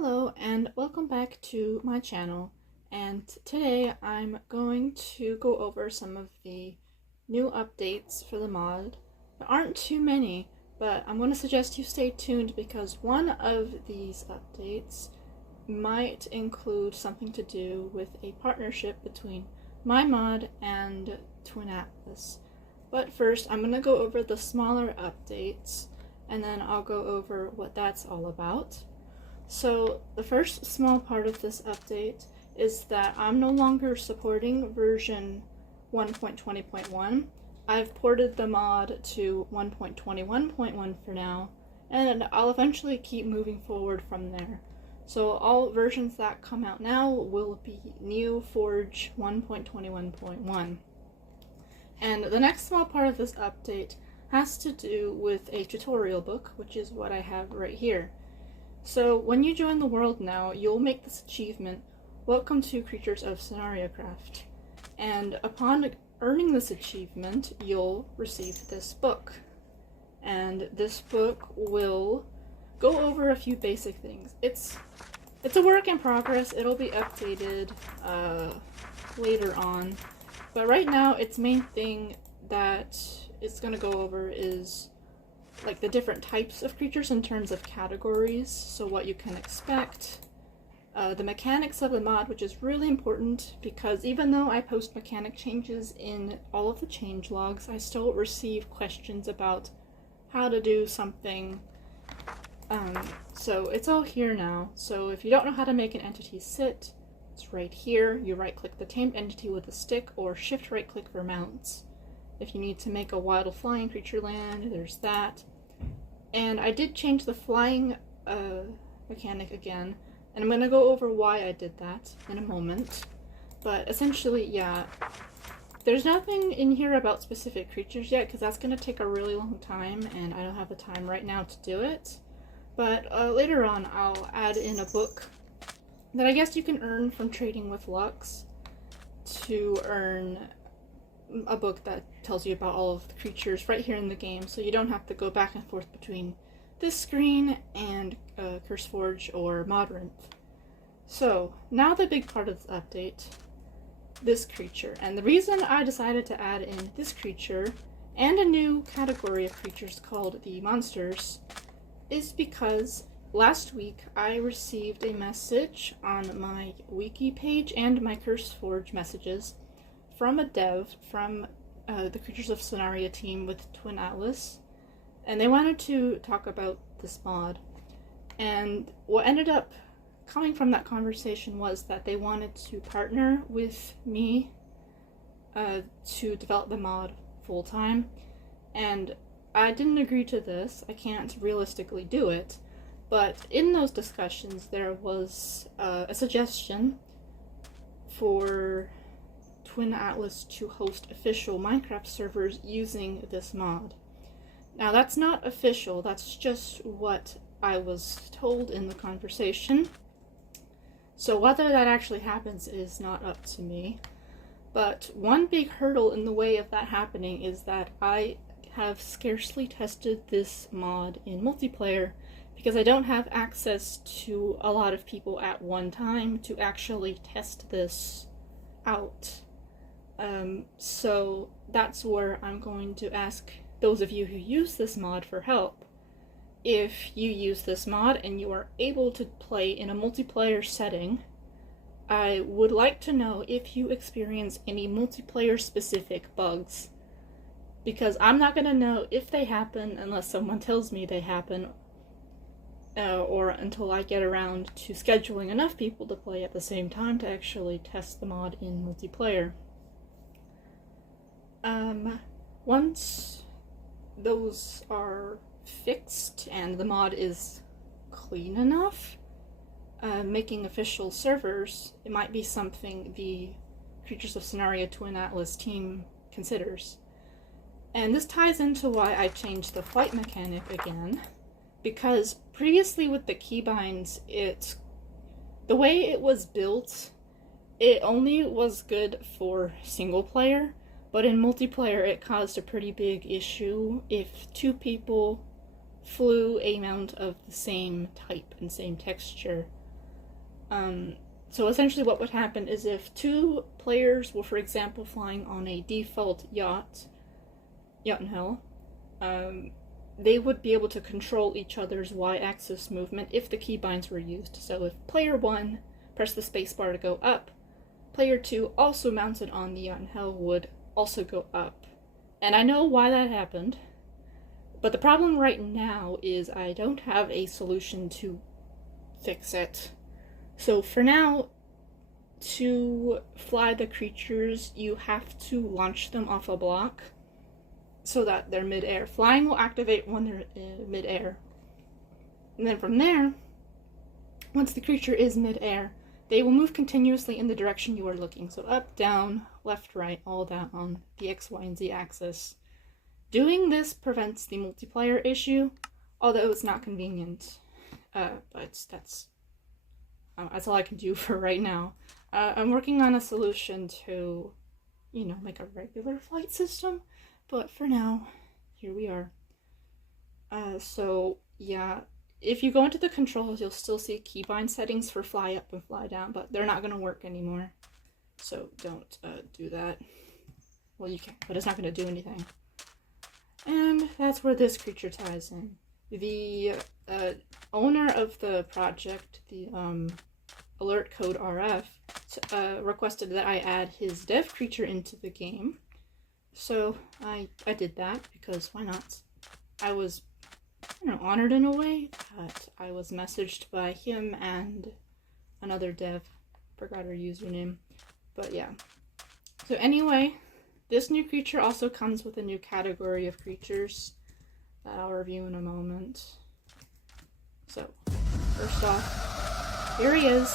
Hello and welcome back to my channel, and today I'm going to go over some of the new updates for the mod. There aren't too many, but I'm going to suggest you stay tuned because one of these updates might include something to do with a partnership between my mod and Twin Atlas. But first I'm going to go over the smaller updates and then I'll go over what that's all about. So the first small part of this update is that I'm no longer supporting version 1.20.1. I've ported the mod to 1.21.1 for now, and I'll eventually keep moving forward from there. So all versions that come out now will be New Forge 1.21.1. And the next small part of this update has to do with a tutorial book, which is what I have right here. So when you join the world now, you'll make this achievement, Welcome to Creatures of Sonaria Craft. And upon earning this achievement, you'll receive this book. And this book will go over a few basic things. It's a work in progress. It'll be updated later on. But right now, its main thing that it's going to go over is like the different types of creatures in terms of categories, so what you can expect, the mechanics of the mod, which is really important because even though I post mechanic changes in all of the change logs, I still receive questions about how to do something. So it's all here now. So if you don't know how to make an entity sit, it's right here. You right click the tamed entity with a stick or shift right click for mounts. If you need to make a wild flying creature land, there's that. And I did change the flying mechanic again, and I'm going to go over why I did that in a moment. But essentially, yeah, there's nothing in here about specific creatures yet, because that's going to take a really long time, and I don't have the time right now to do it. But later on, I'll add in a book that I guess you can earn from trading with Lux to earn a book that tells you about all of the creatures right here in the game, so you don't have to go back and forth between this screen and CurseForge or Modrinth. So now the big part of this update, this creature. And the reason I decided to add in this creature and a new category of creatures called the monsters is because last week I received a message on my wiki page and my CurseForge messages from a dev from the Creatures of Sonaria team with Twin Atlas, and they wanted to talk about this mod. And what ended up coming from that conversation was that they wanted to partner with me to develop the mod full-time, and I didn't agree to this. I can't realistically do it, but in those discussions there was a suggestion for Twin Atlas to host official Minecraft servers using this mod. Now that's not official, that's just what I was told in the conversation. So whether that actually happens is not up to me. But one big hurdle in the way of that happening is that I have scarcely tested this mod in multiplayer because I don't have access to a lot of people at one time to actually test this out. So that's where I'm going to ask those of you who use this mod for help. If you use this mod and you are able to play in a multiplayer setting, I would like to know if you experience any multiplayer specific bugs. Because I'm not going to know if they happen unless someone tells me they happen, or until I get around to scheduling enough people to play at the same time to actually test the mod in multiplayer. Once those are fixed and the mod is clean enough, making official servers, it might be something the Creatures of Sonaria Twin Atlas team considers. And this ties into why I changed the flight mechanic again, because previously with the keybinds, the way it was built, it only was good for single player. But in multiplayer, it caused a pretty big issue if two people flew a mount of the same type and same texture So essentially what would happen is if two players were, for example, flying on a default Jotunhell, they would be able to control each other's y-axis movement if the keybinds were used. So if player 1 pressed the spacebar to go up, player 2, also mounted on the Jotunhell, would also go up. And I know why that happened, but the problem right now is I don't have a solution to fix it. So for now, to fly the creatures, you have to launch them off a block so that they're mid-air. Flying will activate when they're mid-air. And then from there, once the creature is mid-air, they will move continuously in the direction you are looking. So up, down, left, right, all that on the X, Y, and Z axis. Doing this prevents the multiplayer issue, although it's not convenient. But that's all I can do for right now. I'm working on a solution to, make a regular flight system, but for now, here we are. So yeah, if you go into the controls, you'll still see keybind settings for fly up and fly down, but they're not going to work anymore. So don't do that. Well, you can, but it's not going to do anything. And that's where this creature ties in. The owner of the project, the alert code RF, requested that I add his dev creature into the game. So I did that because why not? I was honored in a way that I was messaged by him and another dev. Forgot her username. But yeah. So anyway, this new creature also comes with a new category of creatures that I'll review in a moment. So, first off, here he is.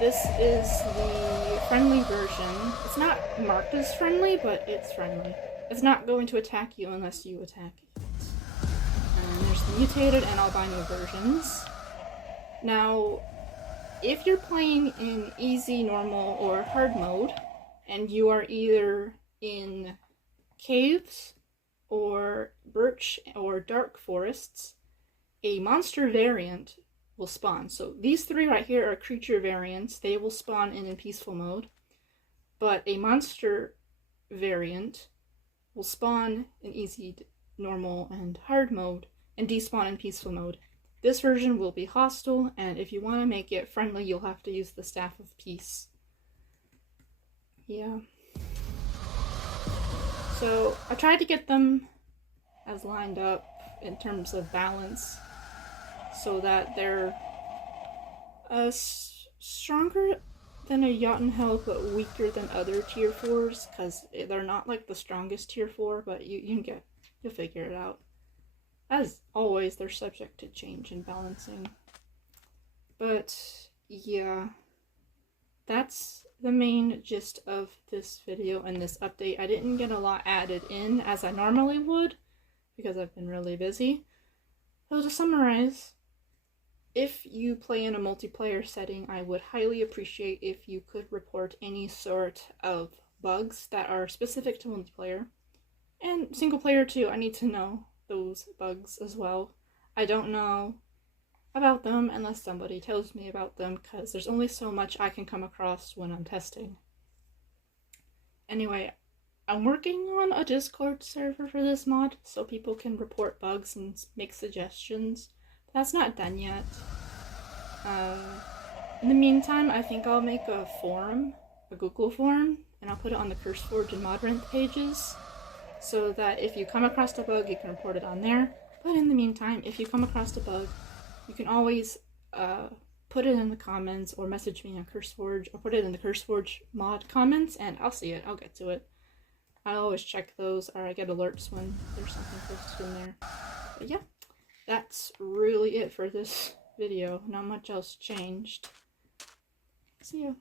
This is the friendly version. It's not marked as friendly, but it's friendly. It's not going to attack you unless you attack it. And there's the mutated and albino versions. Now, if you're playing in easy, normal, or hard mode, and you are either in caves or birch or dark forests, a monster variant will spawn. So these three right here are creature variants. They will spawn in peaceful mode. But a monster variant will spawn in easy, normal, and hard mode and despawn in peaceful mode. This version will be hostile, and if you want to make it friendly, you'll have to use the Staff of Peace. Yeah. So I tried to get them as lined up in terms of balance so that they're stronger than a Jotunhell but weaker than other tier 4s, because they're not like the strongest tier 4, but you'll figure it out. As always, they're subject to change and balancing. But yeah, that's the main gist of this video and this update. I didn't get a lot added in as I normally would because I've been really busy. So to summarize, if you play in a multiplayer setting, I would highly appreciate if you could report any sort of bugs that are specific to multiplayer. And single player too, I need to know those bugs as well. I don't know about them unless somebody tells me about them, because there's only so much I can come across when I'm testing. Anyway, I'm working on a Discord server for this mod so people can report bugs and make suggestions. That's not done yet. In the meantime, I think I'll make a forum, a Google forum, and I'll put it on the CurseForge and ModRent pages so that if you come across a bug, you can report it on there. But in the meantime, if you come across a bug, you can always put it in the comments or message me on CurseForge or put it in the CurseForge mod comments and I'll see it. I'll get to it. I always check those, or I get alerts when there's something posted in there. But yeah, that's really it for this video. Not much else changed. See ya.